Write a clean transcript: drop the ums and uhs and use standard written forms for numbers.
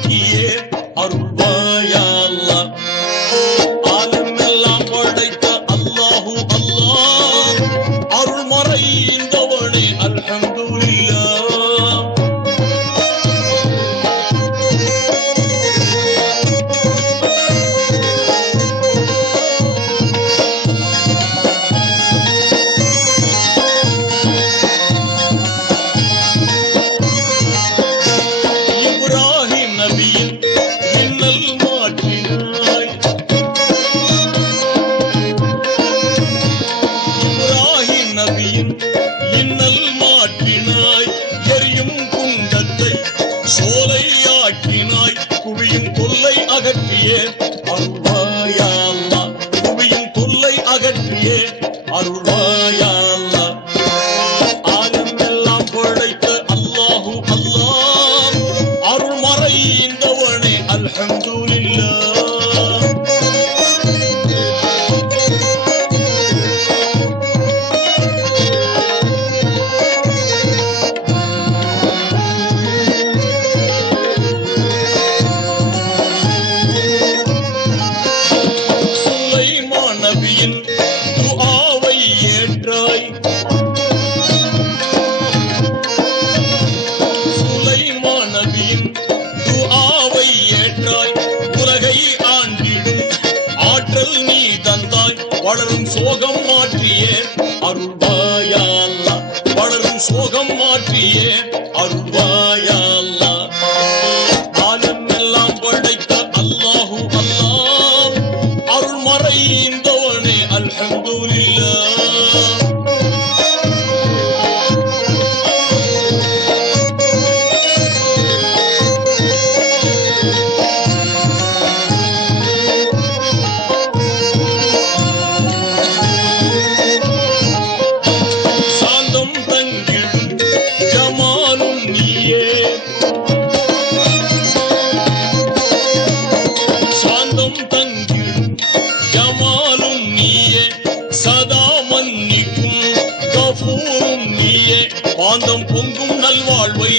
ஆக்கியே அருள்வாயா அல்லாஹ். ஆலமெல்லாம் படைத்த அல்லாஹு அல்லாஹ், அருள்மறை இந்தவனே அல்ஹம்துலில்லாஹ். இப்ராஹிம் நபியின் இன்னல் மாற்றினாய், இப்ராஹிம் நபியின் இன்னல் மாற்றினாய். எரியும் குண்டத்தை சோலையாக்கினாய், குவியும் தொல்லை அகற்றியே அருள்வாயா அல்லாஹ். குவியும் தொல்லை அகற்றியே அருள்வாயா அல்லாஹ். ஆலமெல்லாம் படைத்த அல்லாஹு அல்லாஹ், அருள்மறை இந்தவனே அல்ஹம்துலில்லாஹ். சுலைமான் நபியின் துஆவை ஏற்றாய், சுலைமான் நபியின் துஆவை ஏற்றாய். உலகை ஆண்டிடும் ஆற்றல் நீ தந்தாய், வளரும் சோகம் மாற்றியே அருள்வாயா அல்லாஹ். வளரும் சோகம் மாற்றியே அருள்வாயா அல்லாஹ். ஆலமெல்லாம் படைத்த அல்லாஹு அல்லாஹ், அருள்மறை இந்தவனே அல்ஹம்துலில்லாஹ். சாந்தம் தங்கிடும் ஜமாலும் நீயே, சாந்தம் தங்கிடும் ஜமாலும் நீயே. சதா மன்னிக்கும் கஃபூரும் நீயே, பாந்தம் பொங்கும் நல்வாழ்வை